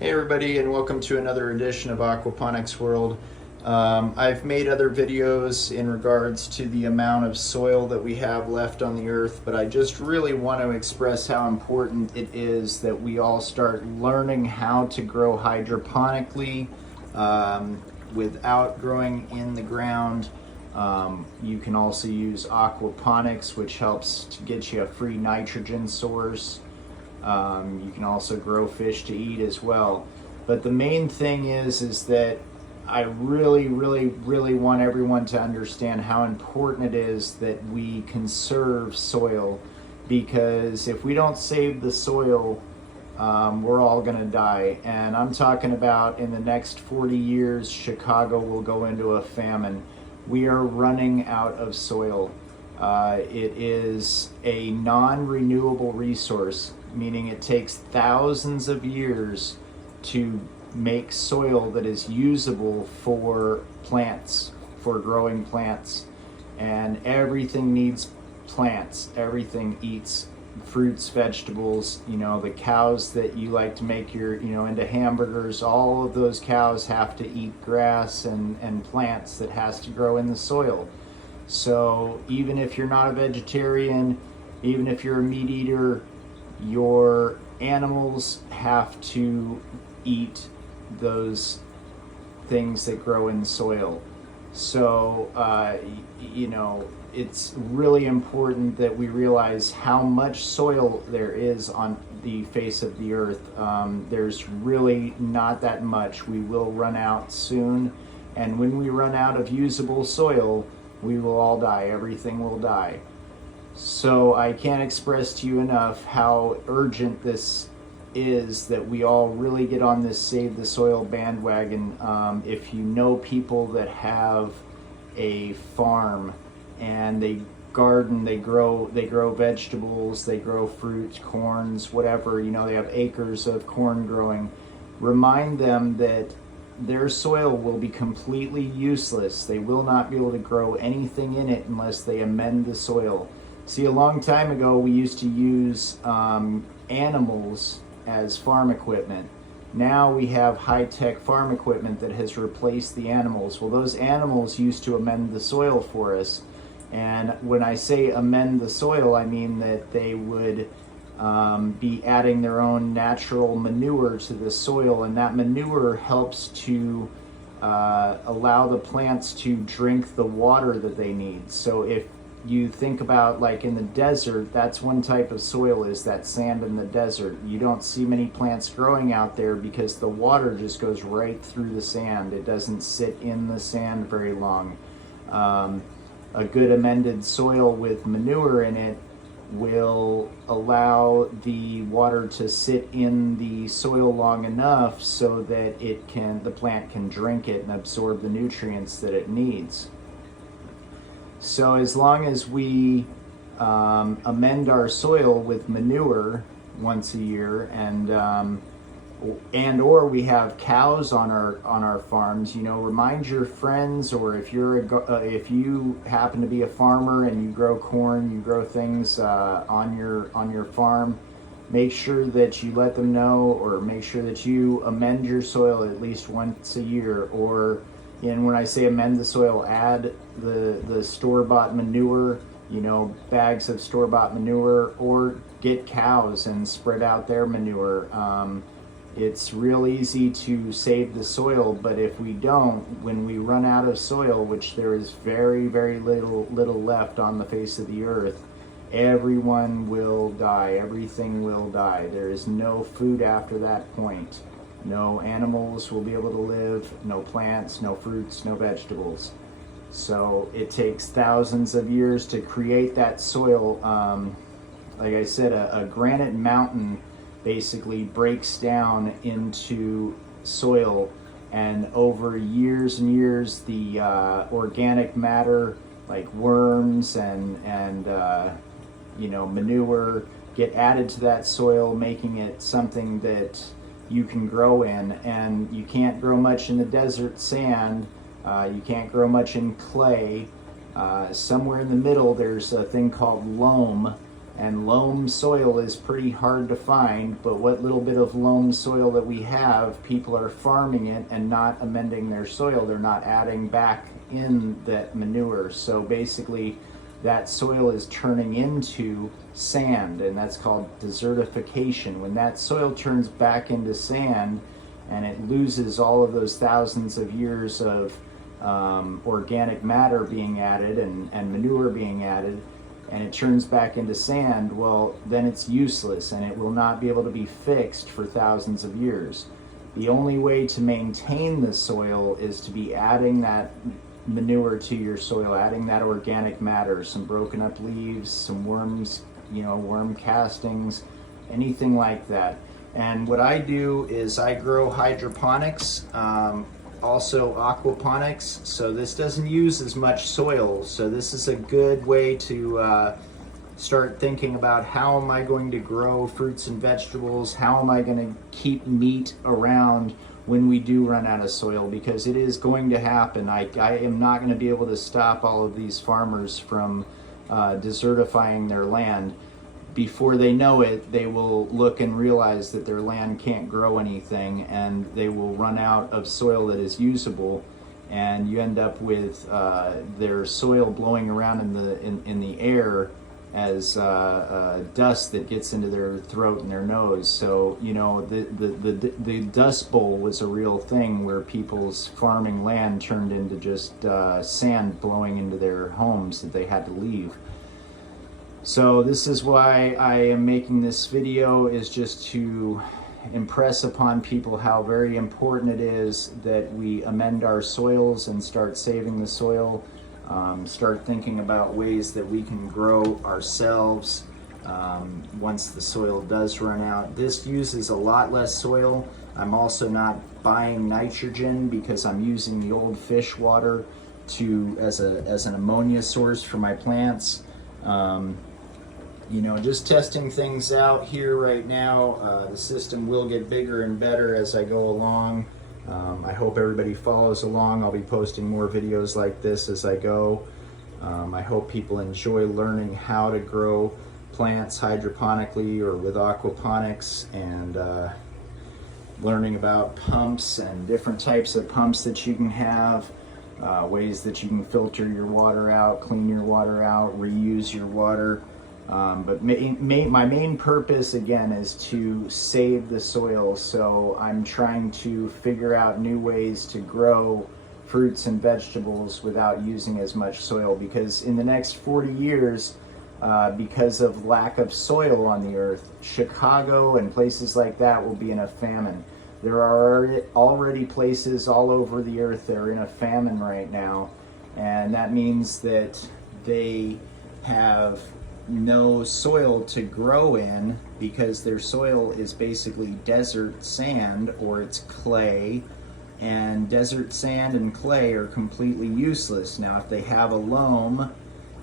Hey everybody, and welcome to another edition of Aquaponics World. I've made other videos in regards to the amount of soil that we have left on the earth, but I just really want to express how important it is that we all start learning how to grow hydroponically without growing in the ground. You can also use aquaponics, which helps to get you a free nitrogen source. You can also grow fish to eat as well. But the main thing is that I really want everyone to understand how important it is that we conserve soil, because if we don't save the soil, we're all going to die. And I'm talking about in the next 40 years, Chicago will go into a famine. We are running out of soil. It is a non-renewable resource, meaning it takes thousands of years to make soil that is usable for plants, for growing plants. And everything needs plants. Everything eats fruits, vegetables. You know, the cows that you like to make your, into hamburgers, all of those cows have to eat grass and plants that has to grow in the soil. So even if you're not a vegetarian, even if you're a meat eater, your animals have to eat those things that grow in the soil. So, it's really important that we realize how much soil there is on the face of the earth. There's really not that much. We will run out soon. And when we run out of usable soil, we will all die. Everything will die. So I can't express to you enough how urgent this is, that we all really get on this Save the Soil bandwagon. If you know people that have a farm and they garden, they grow vegetables, they grow fruits, corns, whatever, they have acres of corn growing, remind them that their soil will be completely useless. They will not be able to grow anything in it unless they amend the soil. See, a long time ago, we used to use animals as farm equipment. Now we have high-tech farm equipment that has replaced the animals. Well, those animals used to amend the soil for us. And when I say amend the soil, I mean that they would be adding their own natural manure to the soil, and that manure helps to allow the plants to drink the water that they need. So if you think about, like in the desert, that's one type of soil, is that sand in the desert. You don't see many plants growing out there because the water just goes right through the sand. It doesn't sit in the sand very long. A good amended soil with manure in it will allow the water to sit in the soil long enough so that the plant can drink it and absorb the nutrients that it needs. So as long as we amend our soil with manure once a year, and or we have cows on our farms, remind your friends, or if you happen to be a farmer and you grow corn, you grow things on your farm, make sure that you let them know, or make sure that you amend your soil at least once a year. Or, and when I say amend the soil, add the store-bought manure, bags of store-bought manure, or get cows and spread out their manure. It's real easy to save the soil, but if we don't, when we run out of soil, which there is very little left on the face of the earth, everyone will die. Everything will die. There is no food after that point. No animals will be able to live, no plants, no fruits, no vegetables. So it takes thousands of years to create that soil. Like I said, a granite mountain basically breaks down into soil, and over years and years, the organic matter, like worms and manure, get added to that soil, making it something that you can grow in. And you can't grow much in the desert sand. You can't grow much in clay. Somewhere in the middle, there's a thing called loam, And loam soil is pretty hard to find, but what little bit of loam soil that we have, people are farming it and not amending their soil. They're not adding back in that manure. So basically that soil is turning into sand, and that's called desertification. When that soil turns back into sand and it loses all of those thousands of years of organic matter being added and manure being added, and it turns back into sand, well, then it's useless and it will not be able to be fixed for thousands of years. The only way to maintain the soil is to be adding that manure to your soil, adding that organic matter, some broken up leaves, some worms, worm castings, anything like that. And what I do is I grow hydroponics, also aquaponics, so this doesn't use as much soil. So this is a good way to start thinking about, how am I going to grow fruits and vegetables? How am I going to keep meat around when we do run out of soil? Because it is going to happen. I am not going to be able to stop all of these farmers from desertifying their land. Before they know it, they will look and realize that their land can't grow anything, and they will run out of soil that is usable, and you end up with their soil blowing around in the air as dust that gets into their throat and their nose. So the Dust Bowl was a real thing, where people's farming land turned into just sand blowing into their homes that they had to leave. So this is why I am making this video, is just to impress upon people how very important it is that we amend our soils and start saving the soil. Start thinking about ways that we can grow ourselves once the soil does run out. This uses a lot less soil. I'm also not buying nitrogen, because I'm using the old fish water as an ammonia source for my plants. Just testing things out here right now. The system will get bigger and better as I go along. I hope everybody follows along. I'll be posting more videos like this as I go. I hope people enjoy learning how to grow plants hydroponically or with aquaponics, and learning about pumps and different types of pumps that you can have, ways that you can filter your water out, clean your water out, reuse your water. But my main purpose, again, is to save the soil. So I'm trying to figure out new ways to grow fruits and vegetables without using as much soil, because in the next 40 years, because of lack of soil on the earth, Chicago and places like that will be in a famine. There are already places all over the earth that are in a famine right now, and that means that they have no soil to grow in, because their soil is basically desert sand, or it's clay, and desert sand and clay are completely useless. Now, if they have a loam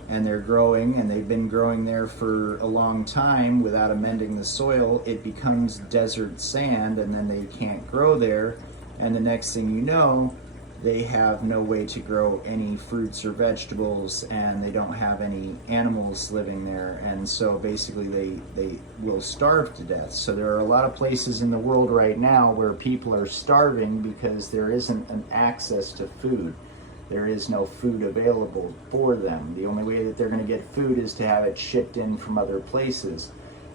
and they're growing, and they've been growing there for a long time without amending the soil, it becomes desert sand, and then they can't grow there, and the next thing you know, they have no way to grow any fruits or vegetables, and they don't have any animals living there, and so basically they will starve to death. So there are a lot of places in the world right now where people are starving because there isn't an access to food. There is no food available for them. The only way that they're going to get food is to have it shipped in from other places.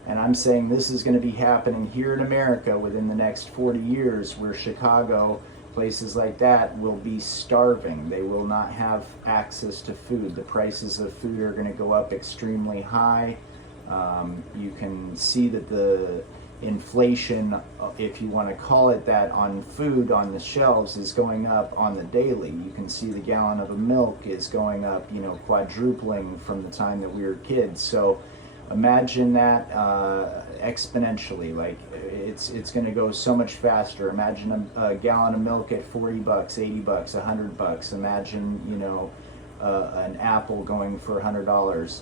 And I'm saying this is going to be happening here in America within the next 40 years, where Chicago, places like that, will be starving. They will not have access to food. The prices of food are going to go up extremely high. You can see that the inflation, if you want to call it that, on food on the shelves is going up on the daily. You can see the gallon of milk is going up, quadrupling from the time that we were kids. So imagine that exponentially. Like, it's going to go so much faster. Imagine a gallon of milk at 40 bucks, 80 bucks, 100 bucks. Imagine, an apple going for $100.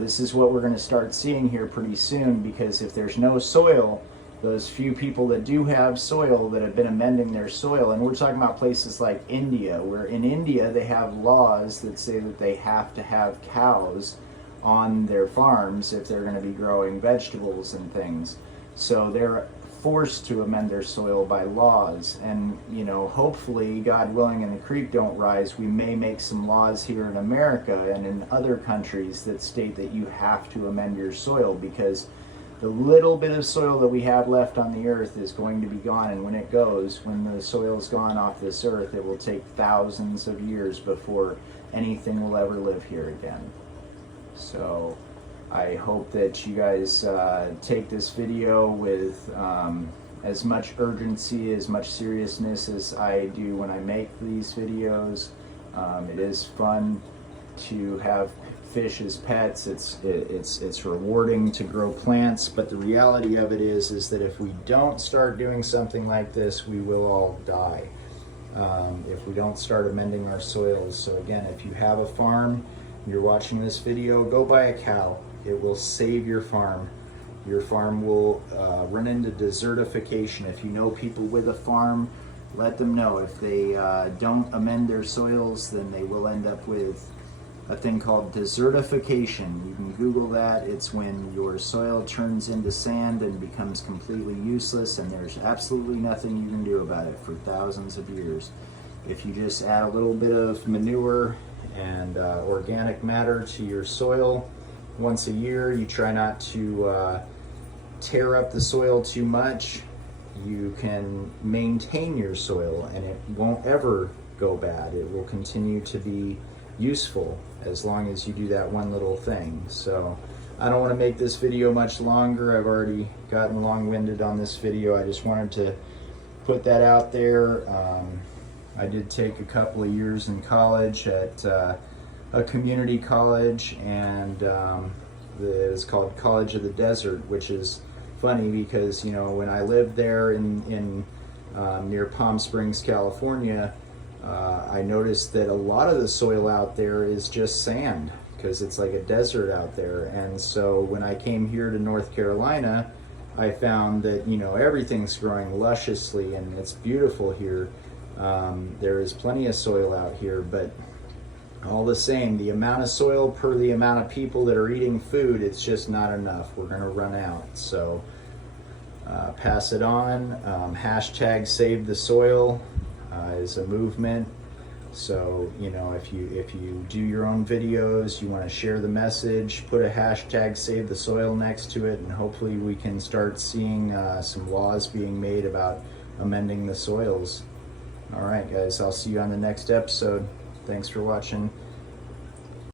This is what we're going to start seeing here pretty soon, because if there's no soil, those few people that do have soil, that have been amending their soil, and we're talking about places like India, where in India they have laws that say that they have to have cows on their farms if they're going to be growing vegetables and things. So they're forced to amend their soil by laws. And, you know, hopefully, God willing, and the creek don't rise, we may make some laws here in America and in other countries that state that you have to amend your soil, because the little bit of soil that we have left on the earth is going to be gone. And when it goes, when the soil's gone off this earth, it will take thousands of years before anything will ever live here again. So I hope that you guys take this video with as much urgency, as much seriousness as I do when I make these videos. It is fun to have fish as pets. It's rewarding to grow plants, but the reality of it is that if we don't start doing something like this, we will all die if we don't start amending our soils. So again, if you have a farm, you're watching this video, go buy a cow. It will save your farm. Your farm will run into desertification. If you know people with a farm, let them know. If they don't amend their soils, then they will end up with a thing called desertification. You can Google that. It's when your soil turns into sand and becomes completely useless, and there's absolutely nothing you can do about it for thousands of years. If you just add a little bit of manure and organic matter to your soil once a year, you try not to tear up the soil too much, you can maintain your soil and it won't ever go bad. It will continue to be useful as long as you do that one little thing. So I don't want to make this video much longer. I've already gotten long-winded on this video. I just wanted to put that out there. I did take a couple of years in college at a community college, and it was called College of the Desert, which is funny because, you know, when I lived there in near Palm Springs, California, I noticed that a lot of the soil out there is just sand because it's like a desert out there. And so when I came here to North Carolina, I found that, you know, everything's growing lusciously and it's beautiful here. There is plenty of soil out here, but all the same, the amount of soil per the amount of people that are eating food, it's just not enough. We're going to run out. So pass it on. Hashtag Save the Soil is a movement. So, you know, if you do your own videos, you want to share the message, put a hashtag Save the Soil next to it, and hopefully we can start seeing some laws being made about amending the soils. All right, guys, I'll see you on the next episode. Thanks for watching.